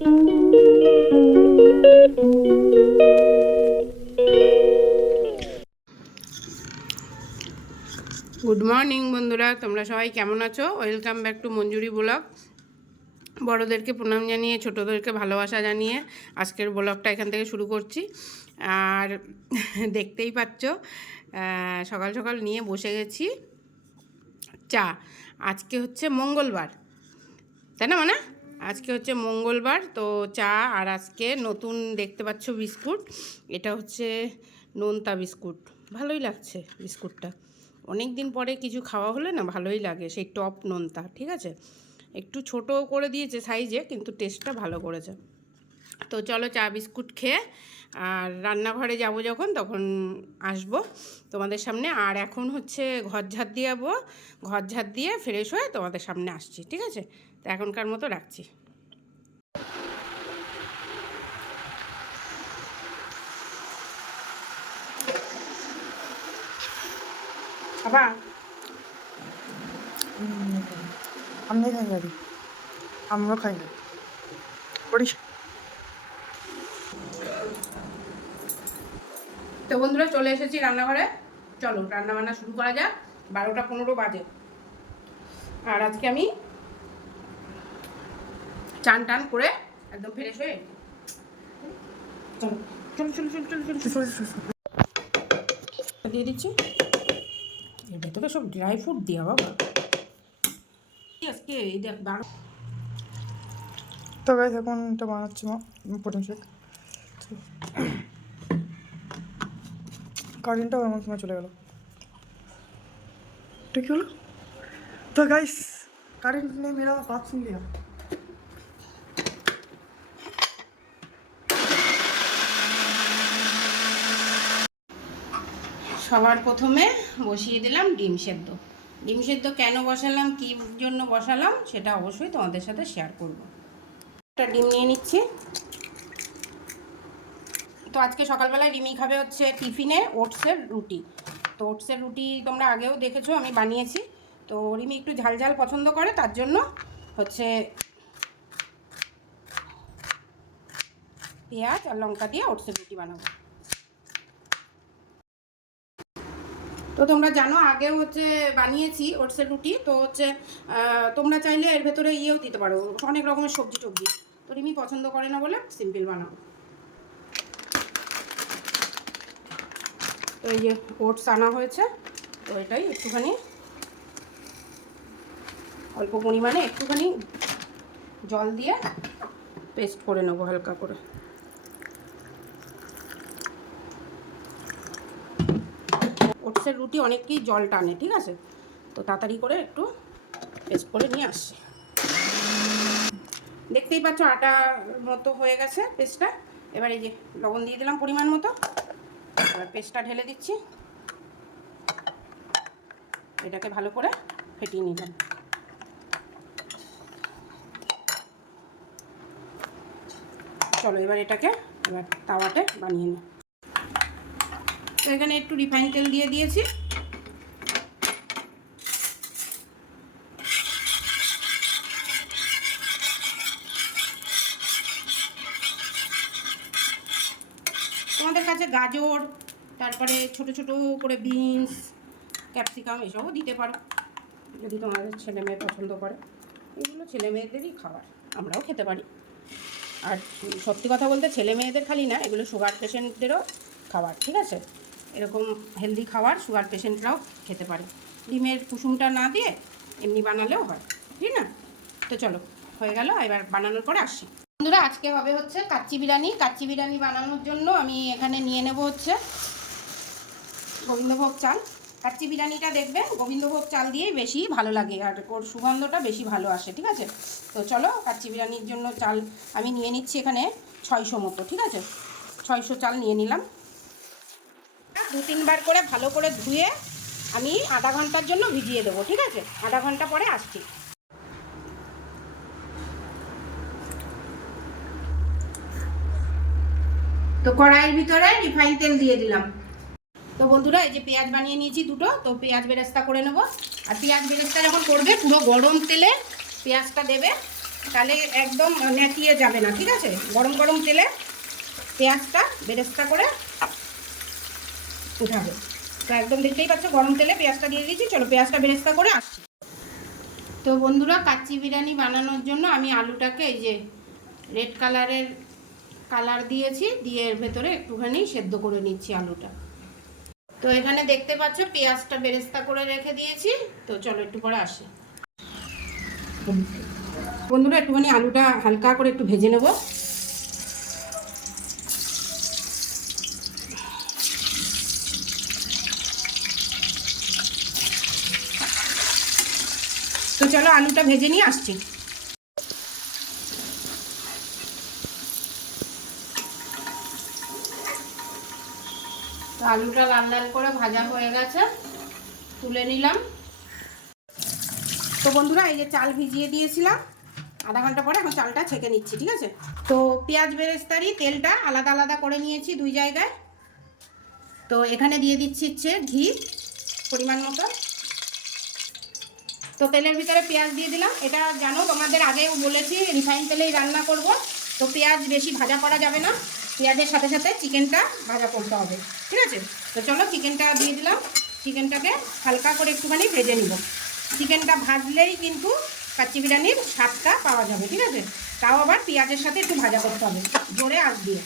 Good morning বন্ধুরা। তোমরা সবাই কেমন আছো? Welcome back to Manjuri blog. বড়োদেরকে প্রণাম জানিয়ে, ছোটোদেরকে ভালোবাসা জানিয়ে আজকের ব্লগটা এখান থেকে শুরু করছি। আর দেখতেই পাচ্ছ সকাল সকাল নিয়ে বসে গেছি চা। আজকে হচ্ছে মঙ্গলবার। তাই না মানে? আজকে হচ্ছে মঙ্গলবার, তো চা আর আজকে নতুন দেখতে পাচ্ছ বিস্কুট। এটা হচ্ছে নোনতা বিস্কুট। ভালোই লাগছে বিস্কুটটা। অনেক দিন পরে কিছু খাওয়া হলে না ভালোই লাগে, সেই টপ নোনতা, ঠিক আছে? একটু ছোট করে দিয়েছে সাইজে, কিন্তু টেস্টটা ভালো করেছে। তো চলো চা বিস্কুট খেয়ে আর রান্নাঘরে যাব যখন, তখন আসব তোমাদের সামনে। আর এখন হচ্ছে ঘর ঝাড় দিয়ে যাব ঘর ঝাড় দিয়ে ফ্রেশ হয়ে তোমাদের সামনে আসছি, ঠিক আছে? তো এখনকার মতো রাখছি। আবার আমি খাই না। তো বন্ধুরা চলে এসেছি রান্নাঘরে। চলো রান্না বান্না শুরু করা যাক। বারোটা পনেরো বাজে। আর আজকে আমি চান টান করে একদম ফ্রেশ হয়ে চলো চলো চলো দিয়ে দিচ্ছি। এর ভেতরে সব ড্রাই ফ্রুট দেওয়া বাবা। আজকে? এই দেখ বারো তো গাইস এখন এটা বানাচ্ছি মা প্রোটিন শেক কারেন্টটাও এমন সময় চলে গেল। ঠিক হলো? তো গাইস কারেন্ট নেই মেরা বাত শুন লিয়া সবার প্রথমে বসিয়ে দিলাম ডিম সেদ্ধ। ডিম সেদ্ধ কেন বসালাম কী জন্য বসালাম সেটা অবশ্যই তোমাদের সাথে শেয়ার করব। একটা ডিম নিয়ে নিচ্ছি। তো আজকে সকালবেলায় রিমি খাবে হচ্ছে টিফিনে ওটসের রুটি। তো ওটসের রুটি তোমরা আগেও দেখেছ, আমি বানিয়েছি। তো রিমি একটু ঝাল ঝাল পছন্দ করে, তার জন্য হচ্ছে পেঁয়াজ আর লঙ্কা দিয়ে ওটসের রুটি বানাবো। তো তোমরা জানো, আগেও হচ্ছে বানিয়েছি ওটসের রুটি। তো হচ্ছে তোমরা চাইলে এর ভেতরে ইয়েও দিতে পারো, অনেক রকমের সবজি টবজি। তো রিমি পছন্দ করে না বলে সিম্পল বানাবো। তো এই যে ওটস আনা হয়েছে, তো এটাই একটুখানি, অল্প পরিমাণে একটুখানি জল দিয়ে পেস্ট করে নেব হালকা করে। ওটসের রুটি অনেককেই জল টানে, ঠিক আছে? তো তাড়াতাড়ি করে একটু পেস্ট করে নিয়ে আসছি। দেখতেই পাচ্ছ আটা মতো হয়ে গেছে পেস্টটা। এবার এই যে লবণ দিয়ে দিলাম পরিমাণ মতো। এবার পেস্টটা ঢেলে দিচ্ছি। এটাকে ভালো করে ফেটিয়ে নিলাম চলো এবার এটাকে এবার তাওয়াতে বানিয়ে নিই। তো এখানে একটু রিফাইন তেল দিয়ে দিয়েছি। গাজর, তারপরে ছোট ছোট করে বিনস, ক্যাপসিকাম এসবও দিতে পারো। যদি তোমাদের ছেলে মেয়ে পছন্দ করে। এগুলো ছেলে মেয়েদেরই খাবার, আমরাও খেতে পারি। আর সত্যি কথা বলতে ছেলে মেয়েদের খালি না, এগুলো সুগার পেশেন্টদেরও খাবার, ঠিক আছে? এরকম হেলদি খাবার সুগার পেশেন্টরাও খেতে পারে। ডিমের কুসুমটা না দিয়ে এমনি বানালেও হয়, ঠিক না? তো চলো, হয়ে গেল, এবার বানানোর পরে আসি বন্ধুরা, আজকে হবে হচ্ছে কাচ্চি বিরিয়ানি। কাচ্চি বিরিয়ানি বানানোর জন্য আমি এখানে নিয়ে নেব হচ্ছে গোবিন্দভোগ চাল। কাচ্চি বিরিয়ানিটা দেখবে, গোবিন্দভোগ চাল দিয়েই বেশি ভালো লাগে আর ওর সুগন্ধটা বেশি ভালো আসে, ঠিক আছে? তো চলো, কাচ্চি বিরিয়ানির জন্য চাল আমি নিয়ে নিচ্ছি এখানে ছয়শো মতো, ঠিক আছে? ছয়শো চাল নিয়ে নিলাম। দু তিনবার করে ভালো করে ধুয়ে আমি আধা ঘণ্টার জন্য ভিজিয়ে দেবো, ঠিক আছে? আধা ঘণ্টা পরে আসছি। তো কড়াইয়ের ভিতরে রিফাইন তেল দিয়ে দিলাম। তো বন্ধুরা, এই যে পেঁয়াজ বানিয়ে নিয়েছি দুটো, তো পেঁয়াজ বেরেস্তা করে নেব। আর পেঁয়াজ বেরেস্তা যখন করবে পুরো গরম তেলে পেঁয়াজটা দেবে, তাহলে একদম নেতিয়ে যাবে না, ঠিক আছে? গরম গরম তেলে পেঁয়াজটা বেরেস্তা করে উঠাবে। তো একদম দেখতেই পাচ্ছ, গরম তেলে পেঁয়াজটা দিয়ে দিয়েছি। চলো পেঁয়াজটা বেরেস্তা করে আসছি। তো বন্ধুরা, কাচ্চি বিরিয়ানি বানানোর জন্য আমি আলুটাকে এই যে রেড কালারের কালার দিয়েছি, দিয়ে এর ভেতরে একটুখানি সেদ্ধ করে নিচ্ছি আলুটা। তো এখানে দেখতে পাচ্ছ, পেঁয়াজটা বেরেস্তা করে রেখে দিয়েছি। তো চলো একটু পরে আসি। বন্ধুরা, একটুখানি আলুটা হালকা করে একটু ভেজে নেব। তো চলো আলুটা ভেজে নিয়ে আসছি। আলুটা লাল লাল করে ভাজা হয়ে গেছে। তুলে নিলাম। তো বন্ধুরা, এই যে চাল ভিজিয়ে দিয়েছিলাম। আধা ঘণ্টা পরে এখন চালটা ছেঁকে নিচ্ছি, ঠিক আছে? তো পেঁয়াজ বেরেস্তারি, তেলটা আলাদা আলাদা করে নিয়েছি দুই জায়গায়। তো এখানে দিয়ে দিচ্ছি হচ্ছে ঘি, পরিমাণ মতো। তো তেলের ভিতরে পেঁয়াজ দিয়ে দিলাম। এটা জানো, তোমাদের আগেও বলেছি, রিফাইন তেলেই রান্না করব। তো পেঁয়াজ বেশি ভাজা করা যাবে না। পেঁয়াজের সাথে সাথে চিকেনটা ভাজা করতে হবে, ঠিক আছে? তো চলো চিকেনটা দিয়ে দিলাম। চিকেনটাকে হালকা করে একটুখানি ভেজে নিব। চিকেনটা ভাজলেই কিন্তু কাচ্চি বিরিয়ানির স্বাদটা পাওয়া যাবে, ঠিক আছে? তাও আবার পেঁয়াজের সাথে একটু ভাজা করতে হবে, জোরে আঁচ দিয়ে।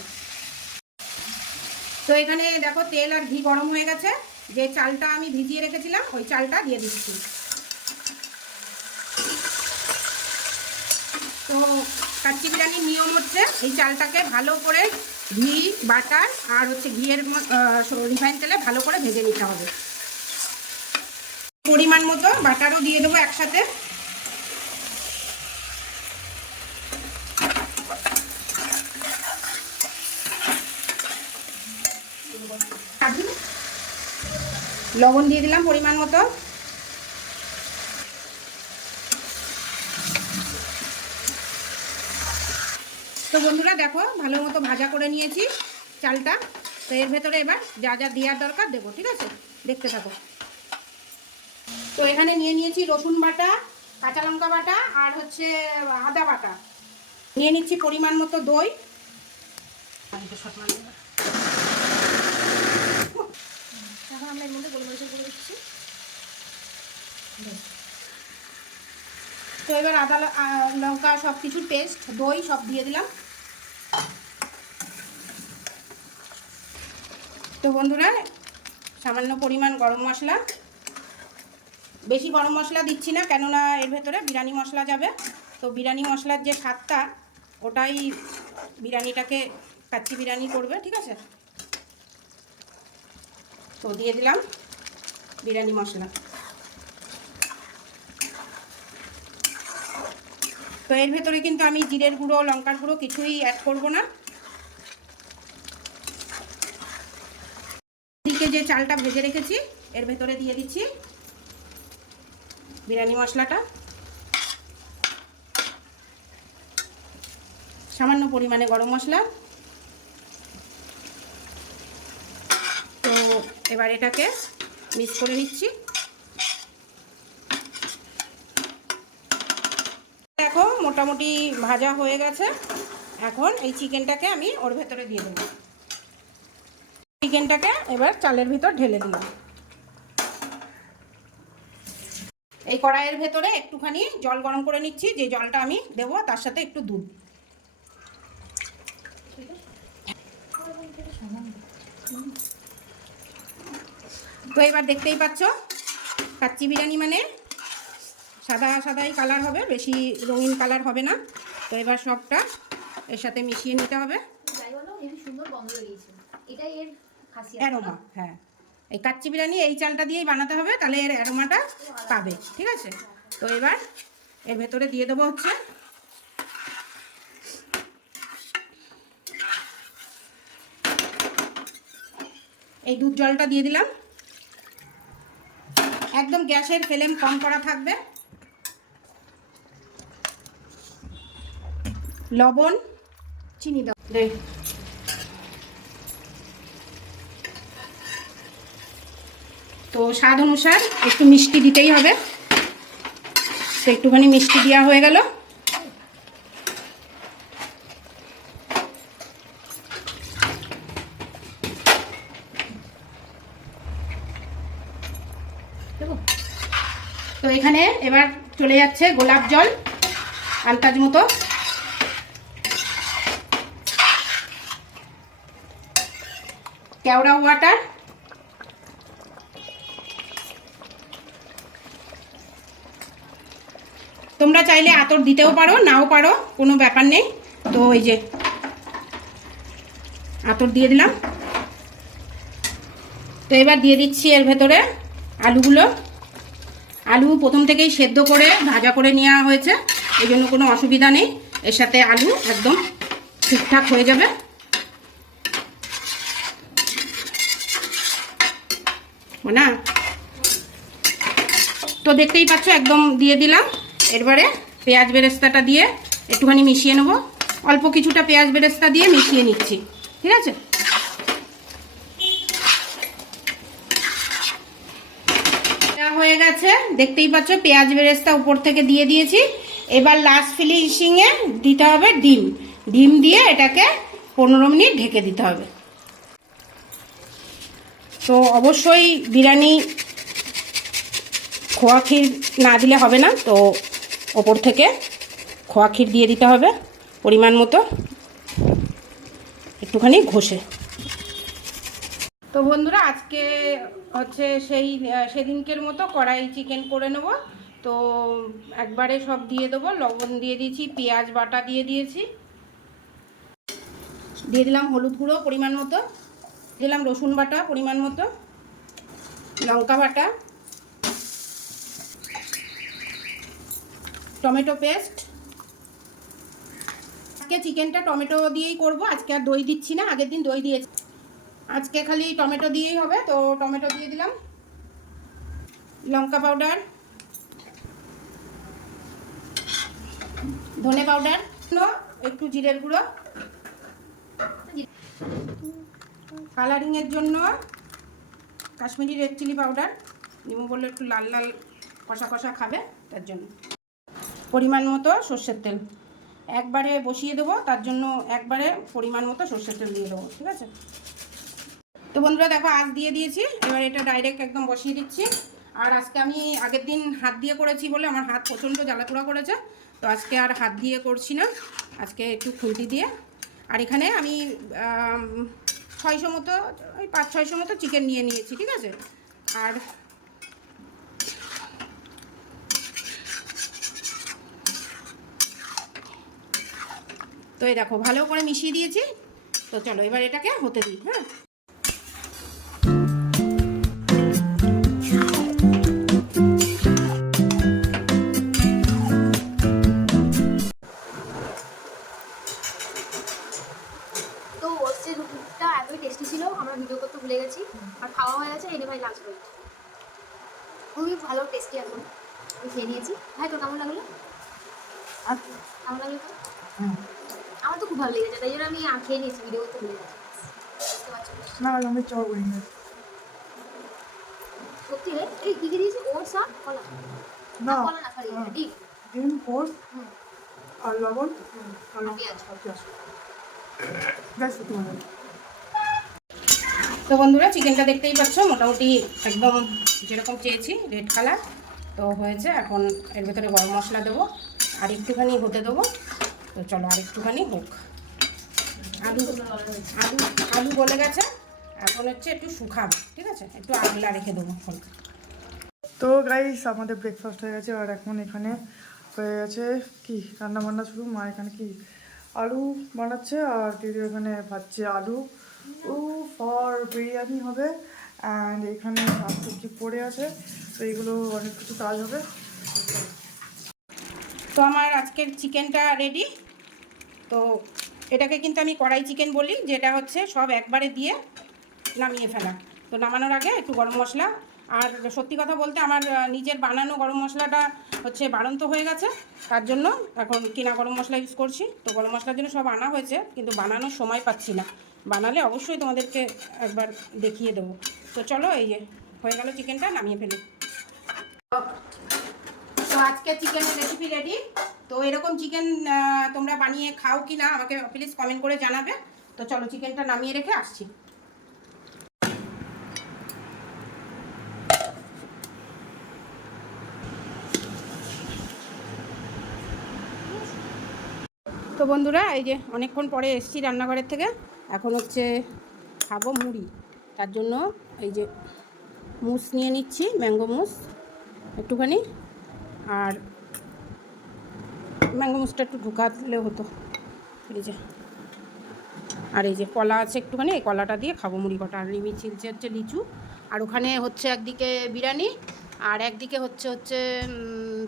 তো এখানে দেখো তেল আর ঘি গরম হয়ে গেছে। যে চালটা আমি ভিজিয়ে রেখেছিলাম, ওই চালটা দিয়ে দিচ্ছি। তো কাচ্চি বিরিয়ানির নিয়ম হচ্ছে এই চালটাকে ভালো করে ঘি, বাটার আর হচ্ছে ঘিয়ের রিফাইন তেলে ভালো করে ভেজে নিতে হবে। পরিমাণ মতো বাটারও দিয়ে দেবো একসাথে। লবণ দিয়ে দিলাম পরিমাণ মতো। তো বন্ধুরা দেখো, ভালো মতো ভাজা করে নিয়েছি চালটা। তো এর ভেতরে এবার যা যা দেওয়ার দরকার দেবো, ঠিক আছে? দেখতে থাকো। তো এখানে নিয়ে নিয়েছি রসুন বাটা, কাঁচা লঙ্কা বাটা আর হচ্ছে আদা বাটা। নিয়ে নিচ্ছি পরিমাণ মতো দই। এখন আমরা এর মধ্যে গোলমরিচের গুঁড়ো দিচ্ছি। তো এবার আদা লঙ্কা সব কিছুর পেস্ট দই সব দিয়ে দিলাম। তো বন্ধুরা, সামান্য পরিমাণ গরম মশলা। বেশি গরম মশলা দিচ্ছি না, কেননা এর ভেতরে বিরিয়ানি মশলা যাবে। তো বিরিয়ানি মশলার যে স্বাদটা, ওটাই বিরিয়ানিটাকে কাচ্চি বিরিয়ানি করবে, ঠিক আছে? তো দিয়ে দিলাম বিরিয়ানি মশলা। তো এর ভেতরে কিন্তু আমি জিরের গুঁড়ো, লঙ্কার গুঁড়ো কিছুই অ্যাড করব না। যে চালটা ভেজে রেখেছি, এর ভেতরে দিয়ে দিচ্ছি বিরিয়ানি মশলাটা। সামান্য পরিমাণে গরম মশলা। তো এবার এটাকে মিক্স করে নিচ্ছি। দেখো, মোটামুটি ভাজা হয়ে গেছে। এখন এই চিকেনটাকে আমি ওর ভেতরে দিয়ে দেবো। চিকেনটাকে এবার চালের ভিতর ঢেলে দিলাম। এই কড়াইয়ের ভেতরে একটুখানি জল গরম করে নিচ্ছি, যে জলটা আমি দেবো তার সাথে একটু দুধ। তো এবার দেখতেই পাচ্ছ, কাচ্চি বিরিয়ানি মানে সাদা সাদাই কালার হবে, বেশি রঙিন কালার হবে না। তো এবার সবটা এর সাথে মিশিয়ে নিতে হবে। এটাই এর অ্যারোমা হ্যাঁ। এই কাচ্চি বিরিয়ানি এই চালটা দিয়েই বানাতে হবে তাহলে এর অ্যারোমাটা পাবে ঠিক আছে? তো এবার এর ভেতরে দিয়ে দেবো হচ্ছে এই দুধ জলটা দিয়ে দিলাম। একদম গ্যাসের ফ্লেম কম করা থাকবে। লবণ চিনি দাও। তো স্বাদ অনুসার একটু মিষ্টি দিতেই হবে। তো একটুখানি মিষ্টি দেওয়া হয়ে গেল। তো এখানে এবার চলে যাচ্ছে গোলাপ জল আলতাজ মতো। কেওড়া ওয়াটার তোমরা চাইলে আতর দিতেও পারো, নাও পারো, কোনো ব্যাপার নেই। তো ওই যে, আতর দিয়ে দিলাম। তো এবার দিয়ে দিচ্ছি এর ভেতরে আলুগুলো। আলু প্রথম থেকেই সেদ্ধ করে, ভাজা করে নেওয়া হয়েছে। এই জন্য কোনো অসুবিধা নেই। এর সাথে আলু একদম ঠিকঠাক হয়ে যাবে। না? তো দেখতেই পাচ্ছ, একদম দিয়ে দিলাম। এরবারে পেঁয়াজ বেরেস্তাটা দিয়ে একটুখানি মিশিয়ে নেব। অল্প কিছুটা পেঁয়াজ বেরেস্তা দিয়ে মিশিয়ে নিচ্ছি, ঠিক আছে? হয়ে গেছে। দেখতেই পাচ্ছ, পেঁয়াজ বেরেস্তা উপর থেকে দিয়ে দিয়েছি। এবার লাস্ট ফিনিশিংয়ে দিতে হবে ডিম। ডিম দিয়ে এটাকে পনেরো মিনিট ঢেকে দিতে হবে। তো অবশ্যই বিরিয়ানি খোয়া ক্ষীর না দিলে হবে না। তো ওপর থেকে খোয়া ক্ষীর দিয়ে দিতে হবে পরিমাণ মতো। একটুখানি ঘষে। তো বন্ধুরা, আজকে হচ্ছে সেই সেদিনকের মতো কড়াই চিকেন করে নেব। তো একবারে সব দিয়ে দেবো। লবণ দিয়ে দিয়েছি, পেঁয়াজ বাটা দিয়ে দিয়েছি। দিয়ে দিলাম হলুদ গুঁড়ো পরিমাণ মতো। দিলাম রসুন বাটা পরিমাণ মতো। লঙ্কা বাটা। Tomato paste. আজকে চিকেনটা টমেটো দিয়েই করব। আজকে আর দই দিচ্ছি না, আগের দিন দই দিয়েছি। আজকে খালি টমেটো দিয়েই হবে, তো টমেটো দিয়ে দিলাম। লঙ্কা পাউডার, ধনে পাউডার, একটু জিরের গুঁড়ো। কালারিংয়ের জন্য কাশ্মীরি রেড চিলি পাউডার। নিমু বললে একটু লাল লাল কষা কষা খাবে, তার জন্য। পরিমাণ মতো সর্ষের তেল। একবারে বসিয়ে দেবো, তার জন্য একবারে পরিমাণ মতো সর্ষের তেল দিয়ে দেবো, ঠিক আছে? তো বন্ধুরা, দেখো আজ দিয়ে দিয়েছি। এবার এটা ডাইরেক্ট একদম বসিয়ে দিচ্ছি। আর আজকে আমি আগের দিন হাত দিয়ে করেছি বলে আমার হাত প্রচণ্ড জ্বালাপোড়া করেছে, তো আজকে আর হাত দিয়ে করছি না। আজকে একটু খুন্তি দিয়ে। আর এখানে আমি ছয়শো মতো, ওই পাঁচ ছয়শো মতো চিকেন নিয়ে নিয়েছি, ঠিক আছে? আর তো এই দেখো ভালো করে মিশিয়ে দিয়েছি। তো চলো এবার এটাকে হতে দিই হ্যাঁ? তো রুটিটা এতই টেস্টি ছিল আমরা ভিডিও করতে ভুলে গেছি। আর খাওয়া হয়ে গেছে এনে ভাই লাঞ্চ করে খুবই ভালো টেস্টি এখন আমি খেয়ে নিয়েছি। ভাই তো কেমন লাগল? আর কেমন লাগল? আমার তো খুব ভালো লেগেছে তাই জন্য আমি খেয়ে নিয়েছি ভিডিও করতে ভুলে গেছি না আমি চল করি না। সত্যি রে? এই কী দিয়েছি ওটস আর কলা? না কলা না সরি হ্যাঁ। ডিম ডিম আর লবণ আর পেঁয়াজ। তো বন্ধুরা চিকেনটা দেখতেই পাচ্ছ মোটামুটি একদম যেরকম চেয়েছি রেড কালার তো হয়েছে এখন এর ভেতরে গরম মশলা দেবো আর একটুখানি হতে দেবো। তো চলো আর একটুখানি হোক। আলু আলু আলু গলে গেছে। এখন হচ্ছে একটু শুকাবো, ঠিক আছে? একটু আগলা রেখে দেবো তো গাইস আমাদের ব্রেকফাস্ট হয়ে গেছে, আর এখন এখানে হয়ে গেছে কি? রান্না বান্না শুরু? মা এখানে কি আলু বানাচ্ছে, আর দিদি এখানে ভাজছে আলু। ও ফর বিরিয়ানি হবে অ্যান্ড এখানে শাক সবজি পড়ে আছে, তো এগুলো অনেক কিছু কাজ হবে। তো আমার আজকের চিকেনটা রেডি তো এটাকে কিন্তু আমি কড়াই চিকেন বলি, যেটা হচ্ছে সব একবারে দিয়ে নামিয়ে ফেলা। তো নামানোর আগে একটু গরম মশলা, আর সত্যি কথা বলতে আমার নিজের বানানো গরম মশলাটা হচ্ছে বাড়ন্ত হয়ে গেছে, তার জন্য এখন কিনা গরম মশলা ইউজ করছি। তো গরম মশলার জন্য সব আনা হয়েছে, কিন্তু বানানোর সময় পাচ্ছি না। বানালে অবশ্যই তোমাদেরকে একবার দেখিয়ে দেবো। তো চলো এই যে, হয়ে গেল চিকেনটা, নামিয়ে ফেলি। তো আজকে চিকেনের রেসিপি রেডি তো এরকম চিকেন তোমরা বানিয়ে খাও কি না, আমাকে প্লিজ কমেন্ট করে জানাবে। তো চলো চিকেনটা নামিয়ে রেখে আসছি। তো বন্ধুরা, এই যে অনেকক্ষণ পরে এসছি রান্নাঘরের থেকে। এখন হচ্ছে খাব মুড়ি। তার জন্য এই যে মুস নিয়ে নিচ্ছি, ম্যাঙ্গো মুস। একটুখানি আর ম্যাঙ্গো মুসটা একটু ঢুকালে হতো। যে। আর এই যে কলা আছে একটুখানি এই কলাটা দিয়ে খাব মুড়ি কটা। আর রিমি ছিলছে হচ্ছে লিচু। আর ওখানে হচ্ছে একদিকে বিরিয়ানি আর একদিকে হচ্ছে হচ্ছে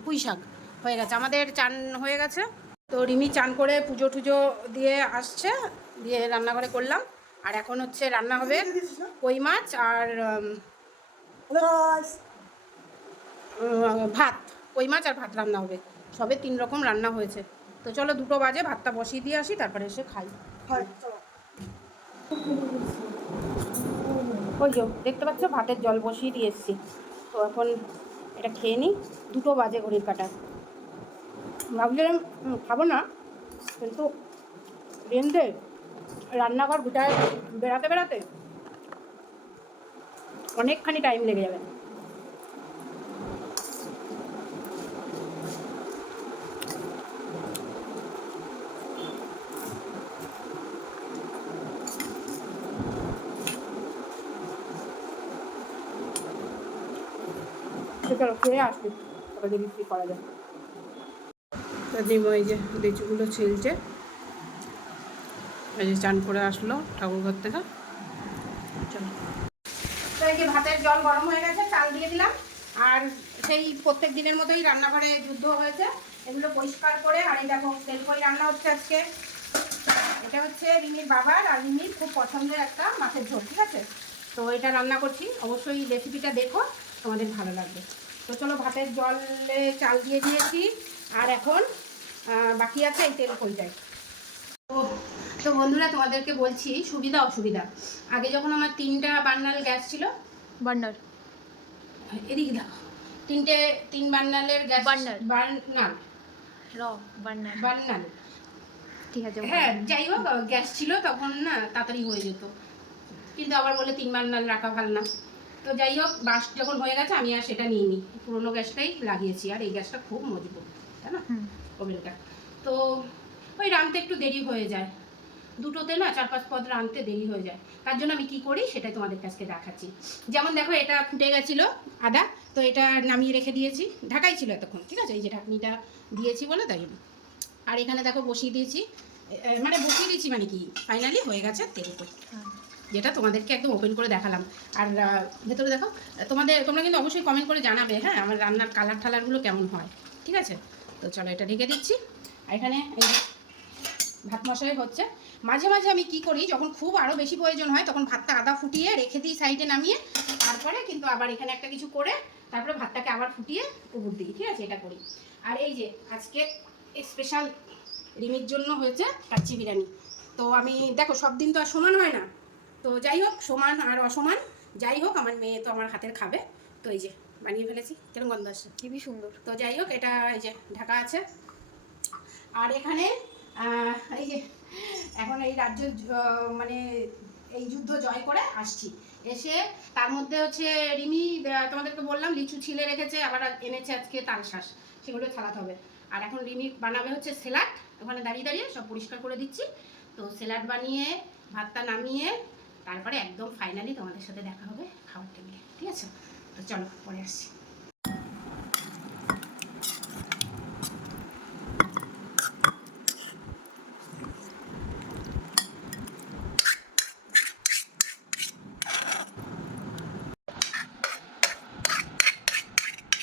পুঁই শাক। হয়ে গেছে। আমাদের চান হয়ে গেছে। তো রিমি চান করে পুজো টুজো দিয়ে আসছে দিয়ে রান্নাঘরে করলাম। আর এখন হচ্ছে রান্না হবে কই মাছ আর ভাত। কই মাছ আর ভাত রান্না হবে? সবে তিন রকম রান্না হয়েছে। তো চলো দুটো বাজে ভাতটা বসিয়ে দিয়ে আসি তারপরে এসে খাই। ওই যে দেখতে পাচ্ছ ভাতের জল বসিয়ে দিয়ে এসছি। তো এখন এটা খেয়ে নিই। দুটো বাজে ঘড়ির কাটা। ভাবছিলাম উম, খাব না কিন্তু রেন্দে রান্নাঘর গোটায় বেড়াতে বেড়াতে অনেকখানি টাইম লেগে যাবে। চলো খেয়ে আসবি। তারপর দেখি কী করা যায়। তো দিমো এই যে লিচুগুলো ছিলছে। এই যে চান করে আসলো ঠাকুরঘর থেকে। চলো। তো এই যে ভাতের জল গরম হয়ে গেছে চাল দিয়ে দিলাম। আর সেই প্রত্যেক দিনের মতোই রান্নাঘরে যুদ্ধ হয়েছে। এগুলো পরিষ্কার করে আর এই দেখো তেল কই রান্না হচ্ছে আজকে। এটা হচ্ছে রিমির বাবার আর রিমির খুব পছন্দের একটা মাছের ঝোল ঠিক আছে? তো এটা রান্না করছি। অবশ্যই রেসিপিটা দেখো তোমাদের ভালো লাগবে। তো চলো ভাতের জলে চাল দিয়ে দিয়েছি। আর এখন বাকি আছে এই তেল কইটাই তো তো বন্ধুরা তোমাদেরকে বলছি সুবিধা অসুবিধা। আগে যখন আমার তিনটা বার্নাল গ্যাস ছিল বার্নার এদিকে দেখো তিনটে তিন বার্নালের গ্যাস Burner. বার্নাল র বার্নার বার্নাল ঠিক আছে হ্যাঁ যাই হোক গ্যাস ছিল তখন না তাড়াতাড়ি হয়ে যেত। কিন্তু আবার বলে তিন বার্নাল রাখা ভালো না। তো যাই হোক বাস যখন হয়ে গেছে আমি আর সেটা নিইনি। পুরোনো গ্যাসটাই লাগিয়েছি আর এই গ্যাসটা খুব মজবুত তাই না? ওভেনটা। তো ওই রাঁধতে একটু দেরি হয়ে যায়। দুটোতে না চার পাঁচ পদ রাঁধতে দেরি হয়ে যায়। তার জন্য আমি কি করি সেটাই তোমাদের কাছকে দেখাচ্ছি। যেমন দেখো এটা ফুটে গেছিল আদা তো এটা নামিয়ে রেখে দিয়েছি। ঢাকাই ছিল এতক্ষণ ঠিক আছে? এই যে ঢাকনিটা দিয়েছি বলে তাই আর এখানে দেখো বসিয়ে দিয়েছি মানে বসিয়ে দিয়েছি মানে কি? ফাইনালি হয়ে গেছে তেল। যেটা তোমাদেরকে একদম ওপেন করে দেখালাম। আর ভেতরে দেখো, তোমাদের, তোমরা কিন্তু অবশ্যই কমেন্ট করে জানাবে হ্যাঁ আমার রান্নার কালার ঠালারগুলো কেমন হয়, ঠিক আছে? তো চলো এটা ঢেকে দিচ্ছি। আর এখানে ভাত মশাই হচ্ছে। মাঝে মাঝে আমি কি করি, যখন খুব আরও বেশি প্রয়োজন হয়, তখন ভাতটা আদা ফুটিয়ে রেখে দিই সাইডে নামিয়ে, তারপরে কিন্তু আবার এখানে একটা কিছু করে তারপরে ভাতটাকে আবার ফুটিয়ে উপর দিই, ঠিক আছে? এটা করি। আর এই যে আজকে স্পেশাল রিমির জন্য হয়েছে কাচ্চি বিরিয়ানি। তো আমি, দেখো সব দিন তো আর সমান হয় না। তো যাই হোক সমান আর অসমান যাই হোক আমার মেয়ে তো আমার হাতের খাবে। তো এই যে বানিয়ে ফেলেছি কেরম গন্ধ আসছে? খুবই সুন্দর। তো যাই হোক এটা এই যে ঢাকা আছে। আর এখানে এই যে এখন এই রাজ্য মানে এই যুদ্ধ জয় করে আসছি। এসে তার মধ্যে হচ্ছে রিমি তোমাদেরকে বললাম লিচু ছিলে রেখেছে আবার এনেছে আজকে তালশাঁস সেগুলো ছাড়াতে হবে। আর এখন রিমি বানাবে হচ্ছে স্যালাড। ওখানে দাঁড়িয়ে দাঁড়িয়ে সব পরিষ্কার করে দিচ্ছি। তো স্যালাড বানিয়ে ভাতটা নামিয়ে তারপরে একদম ফাইনালি তোমাদের সাথে দেখা হবে খাবার টেবিলে ঠিক আছে? তো চলো, পরে আসছি।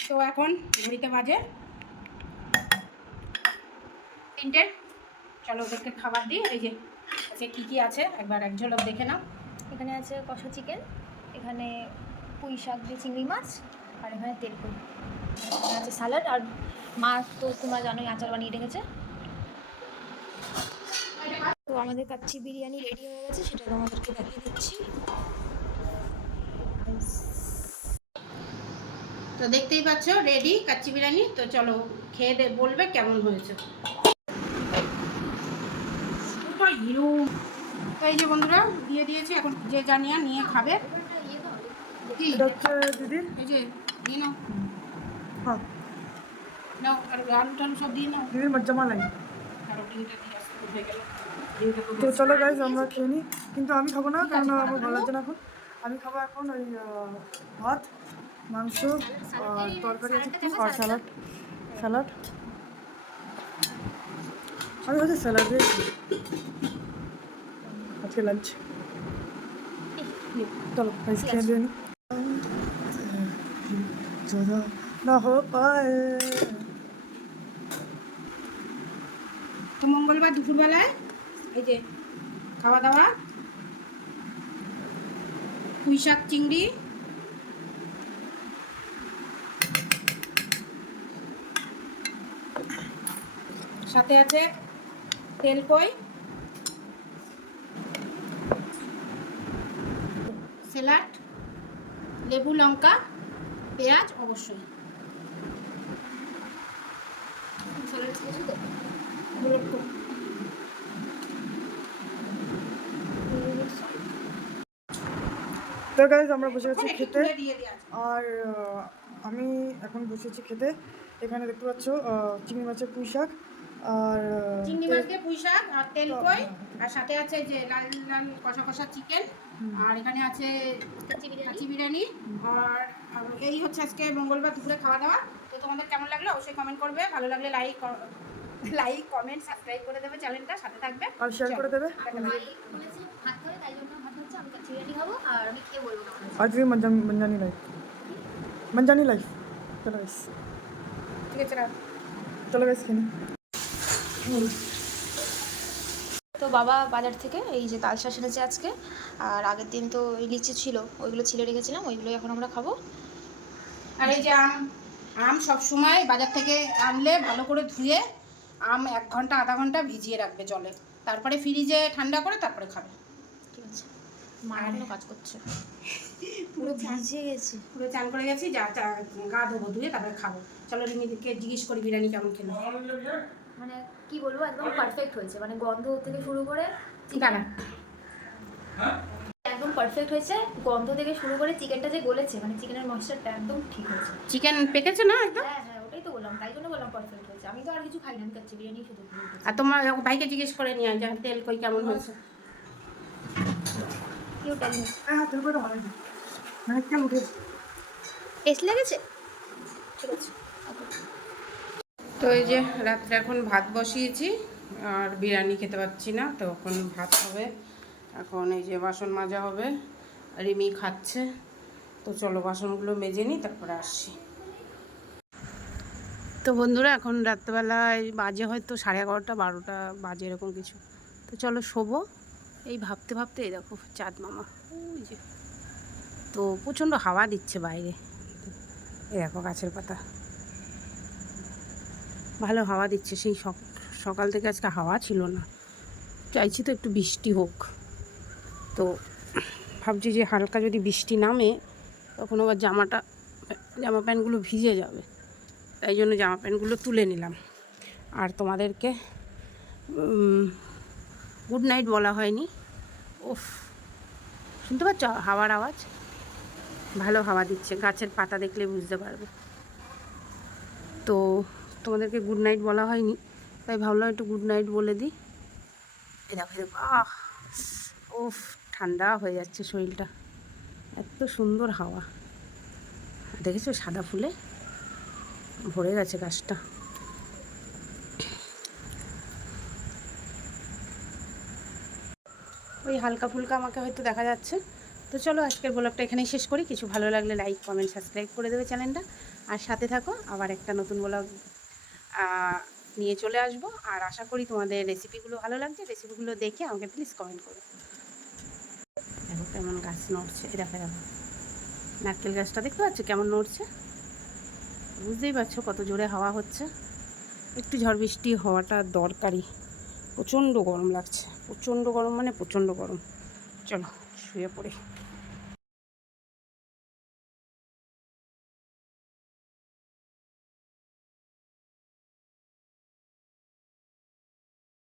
তো এখন ঘড়িতে বাজে তিনটে। চলো ওদেরকে খাবার দিই। এই যে, আজকে কী কী আছে? একবার এক ঝলক দেখে নাও। এখানে আছে কষা চিকেন এখানে পুঁই শাক দিয়ে চিংড়ি মাছ আর এখানে তেলকুল এখানে আছে স্যালাড আর মা তো তোমরা জানোই আচার বানিয়ে রেখেছে। তো আমাদের কাচ্চি বিরিয়ানি রেডি হয়ে গেছে সেটা তোমাদেরকে দেখিয়ে দিচ্ছি। তো দেখতেই পাচ্ছ রেডি কাচ্চি বিরিয়ানি। তো চলো খেয়ে দে বলবে কেমন হয়েছে। হিরো তো এই যে বন্ধুরা দিয়ে দিয়েছি এখন যে জানিয়া নিয়ে খাবে। কি? দিদি? এই যে দিয়ে নাও। হ্যাঁ। নাও আর আলু টালু সব দিয়ে নাও। দিদির মজ্জা তো চলো গাইজ আমরা খেয়ে নিই। কিন্তু আমি খাব না কারণ আমার ভালো লাগছে না এখন। আমি খাব এখন ওই ভাত মাংস আর তরকারি আছে আর স্যালাড স্যালাড আমি হচ্ছে স্যালাড দিয়েছি। আজকে লাঞ্চ চলো খেয়ে মঙ্গলবার দুপুরবেলায় এই যে খাওয়া দাওয়া পুঁই শাক চিংড়ি সাথে আছে তেল কই স্যালাড লেবু লঙ্কা পেঁয়াজ অবশ্যই। তো গাইজ আমরা বসে আছি খেতে। আর আমি এখন বসেছি খেতে। এখানে দেখতে পাচ্ছ চিংড়ি মাছের পুঁই শাক আর চিংড়ি মাছকে পুঁই শাক আর তেল কই আর সাথে আছে যে লাল লাল কষা কষা চিকেন আর এখানে আছে কাঁচি বিরিয়ানি। আর এই হচ্ছে আজকে মঙ্গলবার দুপুরে খাওয়া দাওয়া। তো তোমাদের কেমন লাগল অবশ্যই কমেন্ট করবে ভালো লাগলে লাইক লাইক কমেন্ট সাবস্ক্রাইব করে দেবে চ্যানেলটা সাথে থাকবে। আর শেয়ার করে দেবে। আজকে মঞ্জানি লাইফ মঞ্জানি লাইফ চলো বেশ ঠিক আছে চলো গাইস খেলে তো বাবা বাজার থেকে এই যে তাল শাঁস এনেছে আজকে আর আগের দিন তো ওই লিচি ছিল ওইগুলো ছিলে রেখেছিলাম ওইগুলোই এখন আমরা খাব। আর এই যে আম আম সব সময় বাজার থেকে আনলে ভালো করে ধুয়ে আম এক ঘণ্টা আধা ঘণ্টা ভিজিয়ে রাখবে জলে। তারপরে ফ্রিজে ঠান্ডা করে তারপরে খাবে। ঠিক আছে। মা এখনও কাজ করছে। পুরো ভিজে গেছে পুরো চান করে গেছি যা গা ধোবো ধুয়ে তারপরে খাব। চলো রিমিকে জিজ্ঞেস করি বিরিয়ানি কেমন খেলো। মানে কি বলব একদম পারফেক্ট হয়েছে। মানে গন্ধ থেকে শুরু করে একদম পারফেক্ট হয়েছে। গন্ধ থেকে শুরু করে চিকেনটা যে গলেছে মানে চিকেনের মশলাটা একদম ঠিক হয়েছে। চিকেন পেকেছে না একদম? হ্যাঁ হ্যাঁ ওটাই তো বললাম তাই জন্য বললাম পারফেক্ট হয়েছে। আমি তো আর কিছু খাই না আমি কাচ্চি বিরিয়ানি শুধু আর তোমার ভাইকে জিজ্ঞেস করে নিয়ে যা তেল কই কেমন হ্যাঁ। হয়েছে? কেউ তেল নেই। হ্যাঁ লেগেছে? ঠিক আছে তো এই যে রাত্রে এখন ভাত বসিয়েছি, আর বিরিয়ানি খেতে পাচ্ছি না, তো এখন ভাত হবে। এখন এই যে বাসন মাজা হবে রিমি খাচ্ছে। তো চলো বাসনগুলো মেজে নিই, তারপরে আসছি। তো বন্ধুরা, এখন রাত্রেবেলায় বাজে হয়তো সাড়ে এগারোটা, বারোটা বাজে এরকম কিছু। তো চলো শোবো। এই ভাবতে ভাবতে এই দেখো চাঁদ মামা, ওই যে। তো প্রচণ্ড হাওয়া দিচ্ছে বাইরে। এই দেখো গাছের পাতা। ভালো হাওয়া দিচ্ছে। সেই সক- সকাল থেকে আজকে হাওয়া ছিল না। চাইছি তো একটু বৃষ্টি হোক। তো ভাবছি যে হালকা যদি বৃষ্টি নামে, তখন আবার জামাটা, জামা প্যান্টগুলো ভিজে যাবে। তাই জন্য জামা প্যান্টগুলো তুলে নিলাম। আর তোমাদেরকে গুড নাইট বলা হয়নি। ওফ শুনতে পাচ্ছ হাওয়ার আওয়াজ? ভালো হাওয়া দিচ্ছে। গাছের পাতা দেখলে বুঝতে পারবে। তো তোমাদেরকে গুড নাইট বলা হয়নি। তাই ভাবলাম একটু গুড নাইট বলে দিই। এই দেখো দেখো, আহ ওফ ঠান্ডা হয়ে যাচ্ছে শরীরটা। এত সুন্দর হাওয়া। দেখেছ সাদা ফুলে? ভরে গেছে গাছটা। ওই হালকা ফুলকা আমাকে হয়তো দেখা যাচ্ছে। তো চলো আজকের ব্লগটা এখানেই শেষ করি। কিছু ভালো লাগলে লাইক কমেন্ট সাবস্ক্রাইব করে দেবে চ্যানেলটা। আর সাথে থাকো, আবার একটা নতুন ব্লগ নিয়ে চলে আসব। আর আশা করি তোমাদের রেসিপিগুলো ভালো লাগছে। রেসিপিগুলো দেখে আমাকে প্লিজ কমেন্ট করো। দেখো কেমন গাছ নড়ছে। দেখো দেখো। নারকেল গাছটা দেখতে পাচ্ছ? কেমন নড়ছে? বুঝতেই পারছ কত জোরে হাওয়া হচ্ছে। একটু ঝড় বৃষ্টি হওয়াটা দরকারি প্রচণ্ড গরম লাগছে। প্রচণ্ড গরম মানে প্রচণ্ড গরম। চলো, শুয়ে পড়ি।